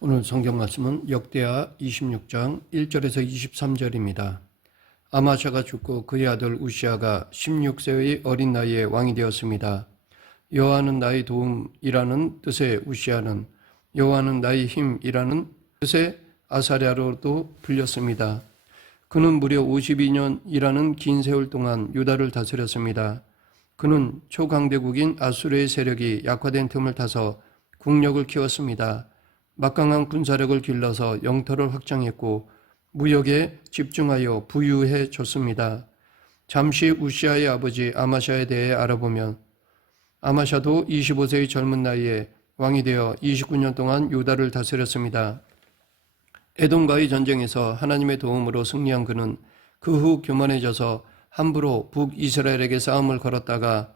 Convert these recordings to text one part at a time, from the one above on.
오늘 성경 말씀은 역대하 26장 1절에서 23절입니다. 아마샤가 죽고 그의 아들 우시아가 16세의 어린 나이에 왕이 되었습니다. 여호와는 나의 도움이라는 뜻의 우시아는 여호와는 나의 힘이라는 뜻의 아사랴로도 불렸습니다. 그는 무려 52년이라는 긴 세월 동안 유다를 다스렸습니다. 그는 초강대국인 아수르의 세력이 약화된 틈을 타서 국력을 키웠습니다. 막강한 군사력을 길러서 영토를 확장했고 무역에 집중하여 부유해 졌습니다. 잠시 우시아의 아버지 아마샤에 대해 알아보면 아마샤도 25세의 젊은 나이에 왕이 되어 29년 동안 유다를 다스렸습니다. 에돔과의 전쟁에서 하나님의 도움으로 승리한 그는 그 후 교만해져서 함부로 북이스라엘에게 싸움을 걸었다가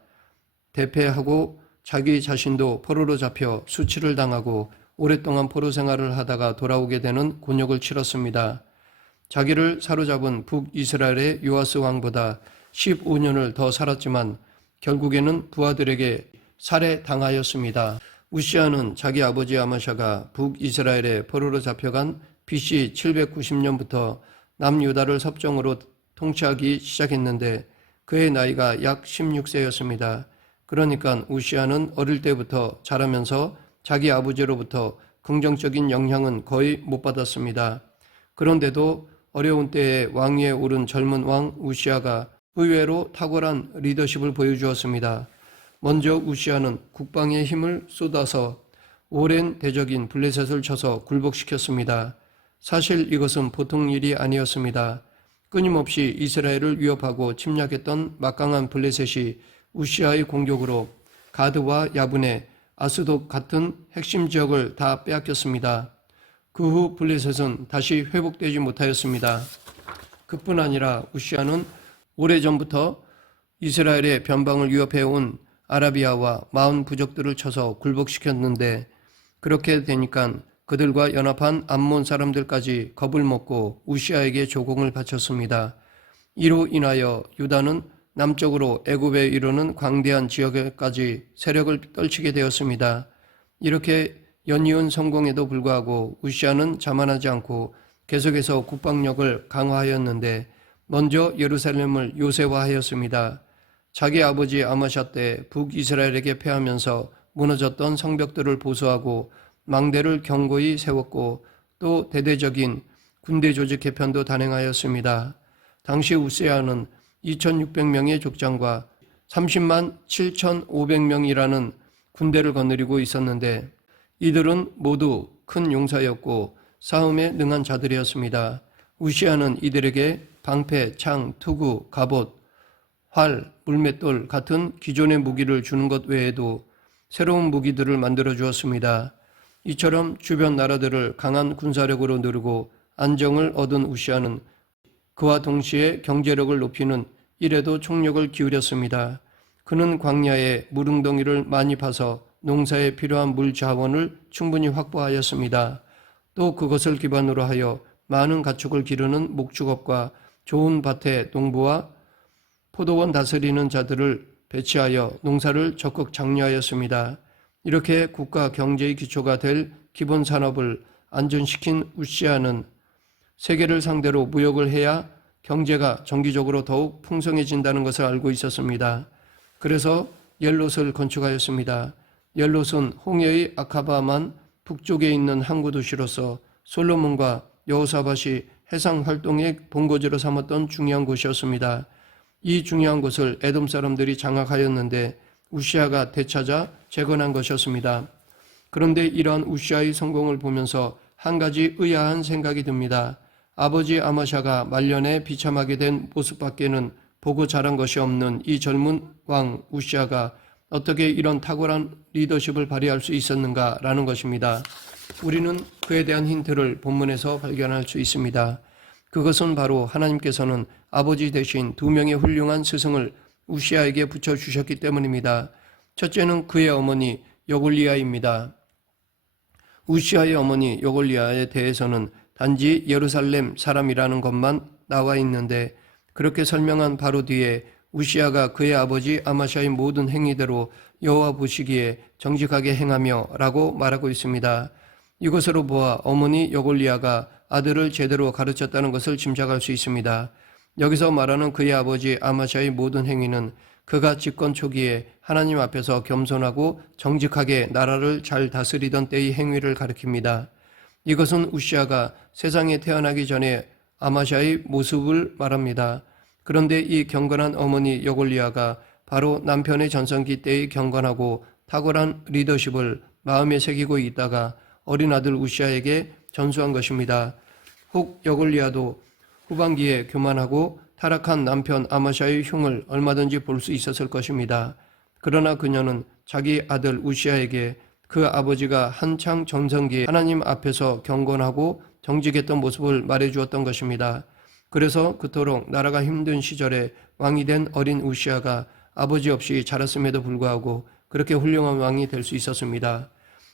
대패하고 자기 자신도 포로로 잡혀 수치를 당하고 오랫동안 포로 생활을 하다가 돌아오게 되는 곤욕을 치렀습니다. 자기를 사로잡은 북이스라엘의 요아스 왕보다 15년을 더 살았지만 결국에는 부하들에게 살해당하였습니다. 우시아는 자기 아버지 아마샤가 북이스라엘에 포로로 잡혀간 BC 790년부터 남유다를 섭정으로 통치하기 시작했는데 그의 나이가 약 16세였습니다. 그러니까 우시아는 어릴 때부터 자라면서 자기 아버지로부터 긍정적인 영향은 거의 못 받았습니다. 그런데도 어려운 때에 왕위에 오른 젊은 왕 우시아가 의외로 탁월한 리더십을 보여주었습니다. 먼저 우시아는 국방에 힘을 쏟아서 오랜 대적인 블레셋을 쳐서 굴복시켰습니다. 사실 이것은 보통 일이 아니었습니다. 끊임없이 이스라엘을 위협하고 침략했던 막강한 블레셋이 우시아의 공격으로 가드와 야분에 아스돗 같은 핵심 지역을 다 빼앗겼습니다. 그 후 블레셋은 다시 회복되지 못하였습니다. 그뿐 아니라 우시아는 오래전부터 이스라엘의 변방을 위협해온 아라비아와 마온 부족들을 쳐서 굴복시켰는데 그렇게 되니까 그들과 연합한 암몬 사람들까지 겁을 먹고 우시아에게 조공을 바쳤습니다. 이로 인하여 유다는 남쪽으로 애굽에 이르는 광대한 지역에까지 세력을 떨치게 되었습니다. 이렇게 연이은 성공에도 불구하고 우시아는 자만하지 않고 계속해서 국방력을 강화하였는데 먼저 예루살렘을 요새화하였습니다. 자기 아버지 아마샤 때 북이스라엘에게 패하면서 무너졌던 성벽들을 보수하고 망대를 견고히 세웠고 또 대대적인 군대 조직 개편도 단행하였습니다. 당시 우시아는 2600명의 족장과 30만 7500명이라는 군대를 거느리고 있었는데 이들은 모두 큰 용사였고 싸움에 능한 자들이었습니다. 우시아는 이들에게 방패, 창, 투구, 갑옷, 활, 물맷돌 같은 기존의 무기를 주는 것 외에도 새로운 무기들을 만들어 주었습니다. 이처럼 주변 나라들을 강한 군사력으로 누르고 안정을 얻은 우시아는 그와 동시에 경제력을 높이는 일에도 총력을 기울였습니다. 그는 광야에 물웅덩이를 많이 파서 농사에 필요한 물 자원을 충분히 확보하였습니다. 또 그것을 기반으로 하여 많은 가축을 기르는 목축업과 좋은 밭의 농부와 포도원 다스리는 자들을 배치하여 농사를 적극 장려하였습니다. 이렇게 국가 경제의 기초가 될 기본 산업을 안전시킨 우시아는 세계를 상대로 무역을 해야 경제가 정기적으로 더욱 풍성해진다는 것을 알고 있었습니다. 그래서 옐롯을 건축하였습니다. 옐롯은 홍해의 아카바만 북쪽에 있는 항구 도시로서 솔로몬과 여호사밧이 해상 활동의 본거지로 삼았던 중요한 곳이었습니다. 이 중요한 곳을 에돔 사람들이 장악하였는데 우시아가 되찾아 재건한 것이었습니다. 그런데 이러한 우시아의 성공을 보면서 한 가지 의아한 생각이 듭니다. 아버지 아마샤가 말년에 비참하게 된 모습밖에는 보고 자란 것이 없는 이 젊은 왕 우시아가 어떻게 이런 탁월한 리더십을 발휘할 수 있었는가라는 것입니다. 우리는 그에 대한 힌트를 본문에서 발견할 수 있습니다. 그것은 바로 하나님께서는 아버지 대신 두 명의 훌륭한 스승을 우시아에게 붙여주셨기 때문입니다. 첫째는 그의 어머니 여골리아입니다. 우시아의 어머니 여골리아에 대해서는 단지 예루살렘 사람이라는 것만 나와 있는데 그렇게 설명한 바로 뒤에 우시아가 그의 아버지 아마샤의 모든 행위대로 여호와 보시기에 정직하게 행하며 라고 말하고 있습니다. 이것으로 보아 어머니 여골리아가 아들을 제대로 가르쳤다는 것을 짐작할 수 있습니다. 여기서 말하는 그의 아버지 아마샤의 모든 행위는 그가 집권 초기에 하나님 앞에서 겸손하고 정직하게 나라를 잘 다스리던 때의 행위를 가리킵니다. 이것은 우시아가 세상에 태어나기 전에 아마샤의 모습을 말합니다. 그런데 이 경건한 어머니 여골리아가 바로 남편의 전성기 때의 경건하고 탁월한 리더십을 마음에 새기고 있다가 어린 아들 우시아에게 전수한 것입니다. 혹 여골리아도 후반기에 교만하고 타락한 남편 아마샤의 흉을 얼마든지 볼 수 있었을 것입니다. 그러나 그녀는 자기 아들 우시아에게 그 아버지가 한창 전성기에 하나님 앞에서 경건하고 정직했던 모습을 말해주었던 것입니다. 그래서 그토록 나라가 힘든 시절에 왕이 된 어린 우시아가 아버지 없이 자랐음에도 불구하고 그렇게 훌륭한 왕이 될 수 있었습니다.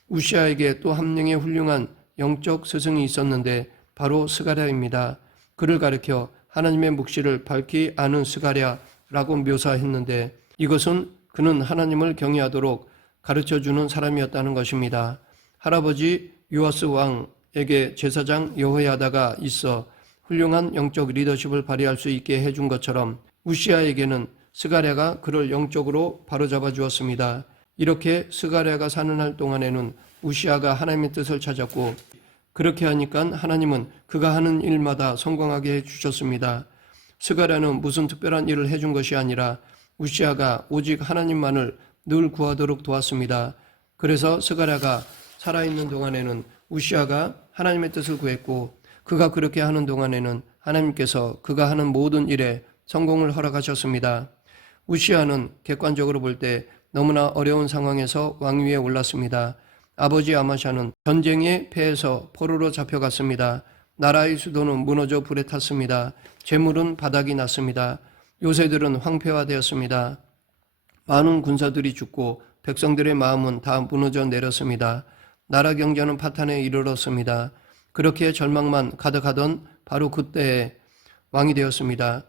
우시아에게 또 한 명의 훌륭한 영적 스승이 있었는데 바로 스가랴입니다. 그를 가리켜 하나님의 묵시를 밝히 아는 스가랴라고 묘사했는데 이것은 그는 하나님을 경외하도록 가르쳐주는 사람이었다는 것입니다. 할아버지 요아스 왕에게 제사장 여호야다가 있어 훌륭한 영적 리더십을 발휘할 수 있게 해준 것처럼 우시아에게는 스가랴가 그를 영적으로 바로잡아 주었습니다. 이렇게 스가랴가 사는 할 동안에는 우시아가 하나님의 뜻을 찾았고 그렇게 하니까 하나님은 그가 하는 일마다 성공하게 해주셨습니다. 스가랴는 무슨 특별한 일을 해준 것이 아니라 우시아가 오직 하나님만을 늘 구하도록 도왔습니다. 그래서 스가랴가 살아있는 동안에는 우시아가 하나님의 뜻을 구했고 그가 그렇게 하는 동안에는 하나님께서 그가 하는 모든 일에 성공을 허락하셨습니다. 우시아는 객관적으로 볼 때 너무나 어려운 상황에서 왕위에 올랐습니다. 아버지 아마샤는 전쟁에 패해서 포로로 잡혀갔습니다. 나라의 수도는 무너져 불에 탔습니다. 재물은 바닥이 났습니다. 요새들은 황폐화되었습니다. 많은 군사들이 죽고 백성들의 마음은 다 무너져 내렸습니다. 나라 경제는 파탄에 이르렀습니다. 그렇게 절망만 가득하던 바로 그때에 왕이 되었습니다.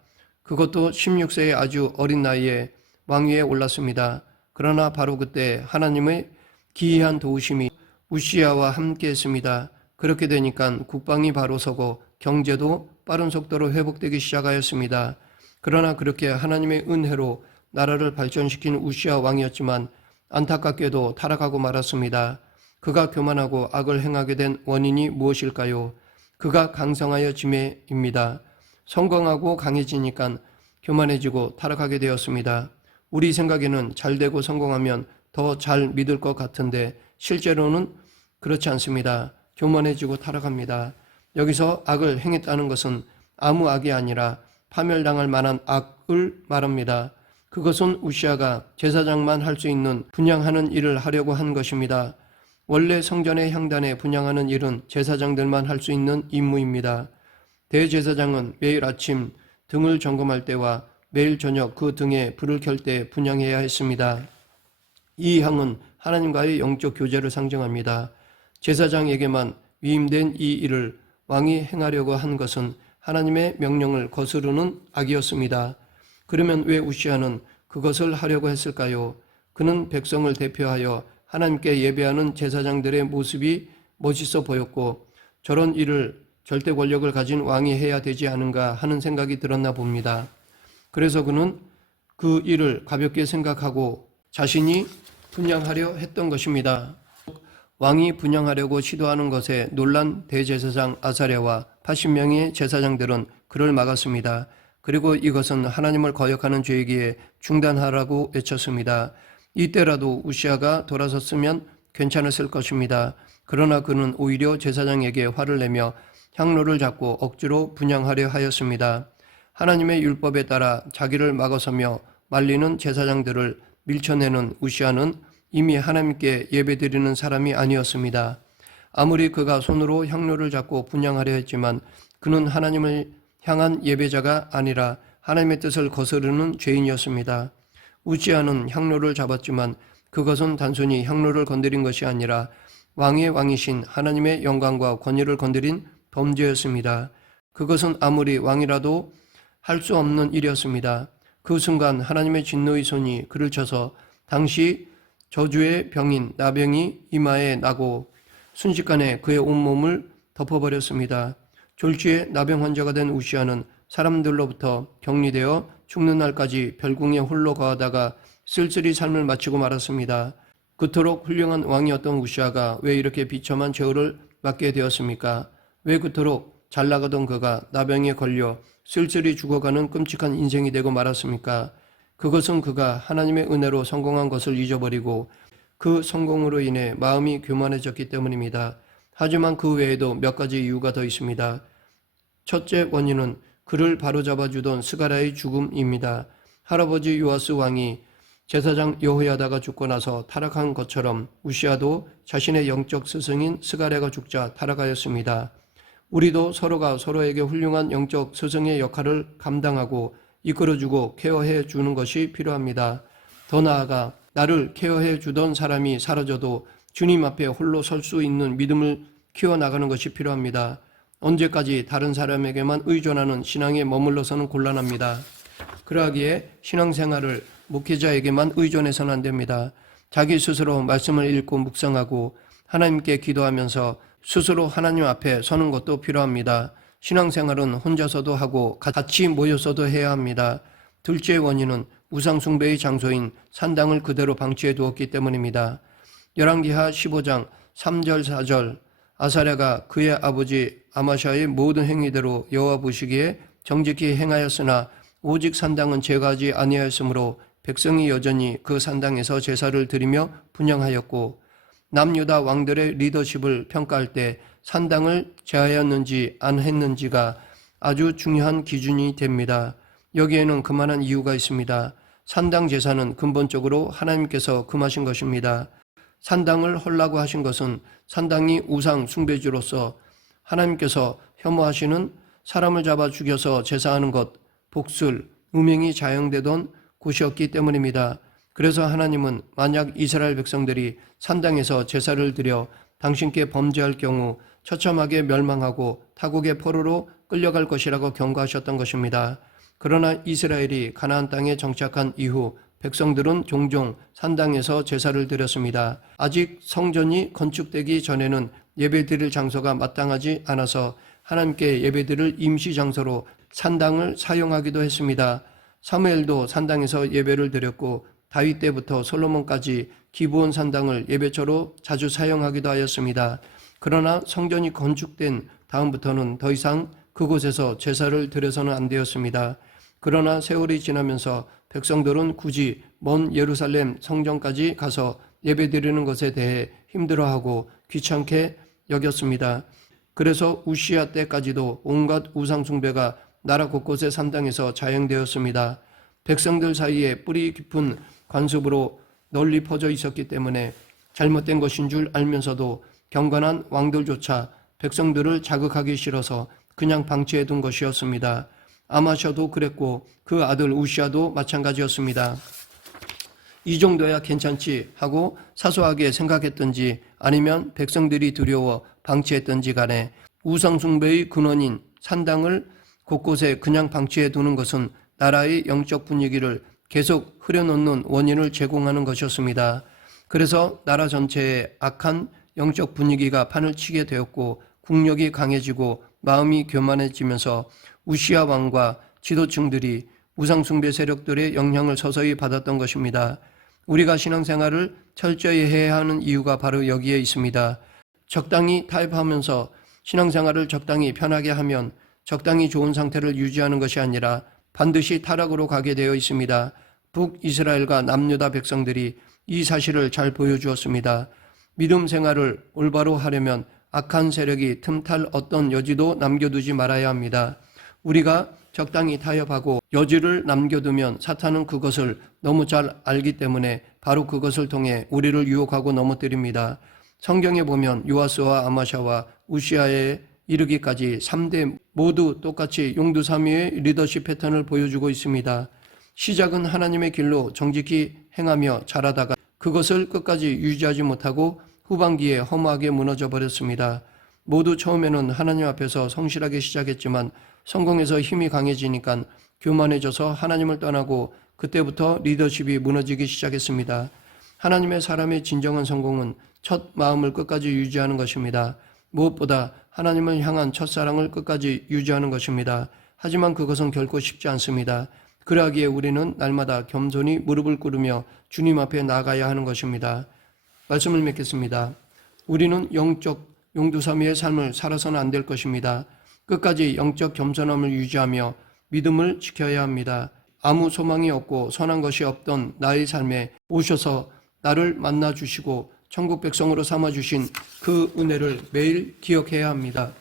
그것도 16세의 아주 어린 나이에 왕위에 올랐습니다. 그러나 바로 그때 하나님의 기이한 도우심이 우시아와 함께 했습니다. 그렇게 되니까 국방이 바로 서고 경제도 빠른 속도로 회복되기 시작하였습니다. 그러나 그렇게 하나님의 은혜로 나라를 발전시킨 우시아 왕이었지만 안타깝게도 타락하고 말았습니다. 그가 교만하고 악을 행하게 된 원인이 무엇일까요? 그가 강성하여 짐에입니다. 성공하고 강해지니까 교만해지고 타락하게 되었습니다. 우리 생각에는 잘되고 성공하면 더 잘 믿을 것 같은데 실제로는 그렇지 않습니다. 교만해지고 타락합니다. 여기서 악을 행했다는 것은 아무 악이 아니라 파멸당할 만한 악을 말합니다. 그것은 우시아가 제사장만 할 수 있는 분향하는 일을 하려고 한 것입니다. 원래 성전의 향단에 분향하는 일은 제사장들만 할 수 있는 임무입니다. 대제사장은 매일 아침 등을 점검할 때와 매일 저녁 그 등에 불을 켤 때 분향해야 했습니다. 이 향은 하나님과의 영적 교제를 상징합니다. 제사장에게만 위임된 이 일을 왕이 행하려고 한 것은 하나님의 명령을 거스르는 악이었습니다. 그러면 왜 우시아는 그것을 하려고 했을까요? 그는 백성을 대표하여 하나님께 예배하는 제사장들의 모습이 멋있어 보였고 저런 일을 절대 권력을 가진 왕이 해야 되지 않은가 하는 생각이 들었나 봅니다. 그래서 그는 그 일을 가볍게 생각하고 자신이 분향하려 했던 것입니다. 왕이 분향하려고 시도하는 것에 놀란 대제사장 아사랴와 80명의 제사장들은 그를 막았습니다. 그리고 이것은 하나님을 거역하는 죄이기에 중단하라고 외쳤습니다. 이때라도 우시아가 돌아섰으면 괜찮았을 것입니다. 그러나 그는 오히려 제사장에게 화를 내며 향로를 잡고 억지로 분향하려 하였습니다. 하나님의 율법에 따라 자기를 막아서며 말리는 제사장들을 밀쳐내는 우시아는 이미 하나님께 예배드리는 사람이 아니었습니다. 아무리 그가 손으로 향로를 잡고 분향하려 했지만 그는 하나님을 향한 예배자가 아니라 하나님의 뜻을 거스르는 죄인이었습니다. 우시아는 향로를 잡았지만 그것은 단순히 향로를 건드린 것이 아니라 왕의 왕이신 하나님의 영광과 권위를 건드린 범죄였습니다. 그것은 아무리 왕이라도 할 수 없는 일이었습니다. 그 순간 하나님의 진노의 손이 그를 쳐서 당시 저주의 병인 나병이 이마에 나고 순식간에 그의 온몸을 덮어버렸습니다. 졸지에 나병 환자가 된 우시아는 사람들로부터 격리되어 죽는 날까지 별궁에 홀로 거하다가 쓸쓸히 삶을 마치고 말았습니다. 그토록 훌륭한 왕이었던 우시아가 왜 이렇게 비참한 죄를 맞게 되었습니까? 왜 그토록 잘 나가던 그가 나병에 걸려 쓸쓸히 죽어가는 끔찍한 인생이 되고 말았습니까? 그것은 그가 하나님의 은혜로 성공한 것을 잊어버리고 그 성공으로 인해 마음이 교만해졌기 때문입니다. 하지만 그 외에도 몇 가지 이유가 더 있습니다. 첫째 원인은 그를 바로잡아주던 스가랴의 죽음입니다. 할아버지 요아스 왕이 제사장 여호야다가 죽고 나서 타락한 것처럼 우시아도 자신의 영적 스승인 스가랴가 죽자 타락하였습니다. 우리도 서로가 서로에게 훌륭한 영적 스승의 역할을 감당하고 이끌어주고 케어해 주는 것이 필요합니다. 더 나아가 나를 케어해 주던 사람이 사라져도 주님 앞에 홀로 설 수 있는 믿음을 키워나가는 것이 필요합니다. 언제까지 다른 사람에게만 의존하는 신앙에 머물러서는 곤란합니다. 그러하기에 신앙생활을 목회자에게만 의존해서는 안 됩니다. 자기 스스로 말씀을 읽고 묵상하고 하나님께 기도하면서 스스로 하나님 앞에 서는 것도 필요합니다. 신앙생활은 혼자서도 하고 같이 모여서도 해야 합니다. 둘째 원인은 우상숭배의 장소인 산당을 그대로 방치해 두었기 때문입니다. 열왕기하 15장 3절 4절 아사랴가 그의 아버지 아마샤의 모든 행위대로 여호와 보시기에 정직히 행하였으나 오직 산당은 제거하지 아니하였으므로 백성이 여전히 그 산당에서 제사를 드리며 분향하였고 남유다 왕들의 리더십을 평가할 때 산당을 제하였는지 안 했는지가 아주 중요한 기준이 됩니다. 여기에는 그만한 이유가 있습니다. 산당 제사는 근본적으로 하나님께서 금하신 것입니다. 산당을 헐라고 하신 것은 산당이 우상 숭배주로서 하나님께서 혐오하시는 사람을 잡아 죽여서 제사하는 것, 복술, 음행이 자영되던 곳이었기 때문입니다. 그래서 하나님은 만약 이스라엘 백성들이 산당에서 제사를 드려 당신께 범죄할 경우 처참하게 멸망하고 타국의 포로로 끌려갈 것이라고 경고하셨던 것입니다. 그러나 이스라엘이 가나안 땅에 정착한 이후 백성들은 종종 산당에서 제사를 드렸습니다. 아직 성전이 건축되기 전에는 예배드릴 장소가 마땅하지 않아서 하나님께 예배드릴 임시 장소로 산당을 사용하기도 했습니다. 사무엘도 산당에서 예배를 드렸고 다윗 때부터 솔로몬까지 기브온 산당을 예배처로 자주 사용하기도 하였습니다. 그러나 성전이 건축된 다음부터는 더 이상 그곳에서 제사를 드려서는 안 되었습니다. 그러나 세월이 지나면서 백성들은 굳이 먼 예루살렘 성전까지 가서 예배드리는 것에 대해 힘들어하고 귀찮게 여겼습니다. 그래서 우시아 때까지도 온갖 우상숭배가 나라 곳곳의 산당에서 자행되었습니다. 백성들 사이에 뿌리 깊은 관습으로 널리 퍼져 있었기 때문에 잘못된 것인 줄 알면서도 경건한 왕들조차 백성들을 자극하기 싫어서 그냥 방치해 둔 것이었습니다. 아마샤도 그랬고 그 아들 우시아도 마찬가지였습니다. 이 정도야 괜찮지 하고 사소하게 생각했던지 아니면 백성들이 두려워 방치했던지 간에 우상숭배의 근원인 산당을 곳곳에 그냥 방치해 두는 것은 나라의 영적 분위기를 계속 흐려놓는 원인을 제공하는 것이었습니다. 그래서 나라 전체에 악한 영적 분위기가 판을 치게 되었고 국력이 강해지고 마음이 교만해지면서 우시아 왕과 지도층들이 우상숭배 세력들의 영향을 서서히 받았던 것입니다. 우리가 신앙생활을 철저히 해야 하는 이유가 바로 여기에 있습니다. 적당히 타협하면서 신앙생활을 적당히 편하게 하면 적당히 좋은 상태를 유지하는 것이 아니라 반드시 타락으로 가게 되어 있습니다. 북이스라엘과 남유다 백성들이 이 사실을 잘 보여주었습니다. 믿음 생활을 올바로 하려면 악한 세력이 틈탈 어떤 여지도 남겨두지 말아야 합니다. 우리가 적당히 타협하고 여지를 남겨두면 사탄은 그것을 너무 잘 알기 때문에 바로 그것을 통해 우리를 유혹하고 넘어뜨립니다. 성경에 보면 요아스와 아마샤와 우시아에 이르기까지 3대 모두 똑같이 용두삼위의 리더십 패턴을 보여주고 있습니다. 시작은 하나님의 길로 정직히 행하며 잘하다가 그것을 끝까지 유지하지 못하고 후반기에 허무하게 무너져 버렸습니다. 모두 처음에는 하나님 앞에서 성실하게 시작했지만 성공해서 힘이 강해지니까 교만해져서 하나님을 떠나고 그때부터 리더십이 무너지기 시작했습니다. 하나님의 사람의 진정한 성공은 첫 마음을 끝까지 유지하는 것입니다. 무엇보다 하나님을 향한 첫사랑을 끝까지 유지하는 것입니다. 하지만 그것은 결코 쉽지 않습니다. 그러하기에 우리는 날마다 겸손히 무릎을 꿇으며 주님 앞에 나가야 하는 것입니다. 말씀을 맺겠습니다. 우리는 영적 용두사미의 삶을 살아서는 안 될 것입니다. 끝까지 영적 겸손함을 유지하며 믿음을 지켜야 합니다. 아무 소망이 없고 선한 것이 없던 나의 삶에 오셔서 나를 만나 주시고 천국 백성으로 삼아 주신 그 은혜를 매일 기억해야 합니다.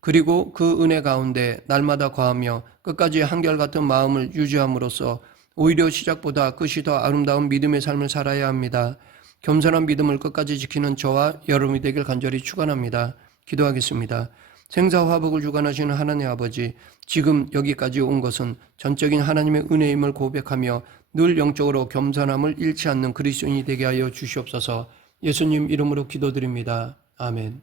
그리고 그 은혜 가운데 날마다 거하며 끝까지 한결같은 마음을 유지함으로써 오히려 시작보다 끝이 더 아름다운 믿음의 삶을 살아야 합니다. 겸손한 믿음을 끝까지 지키는 저와 여러분이 되길 간절히 축원합니다. 기도하겠습니다. 생사화복을 주관하시는 하나님 아버지, 지금 여기까지 온 것은 전적인 하나님의 은혜임을 고백하며 늘 영적으로 겸손함을 잃지 않는 그리스도인이 되게 하여 주시옵소서. 예수님 이름으로 기도드립니다. 아멘.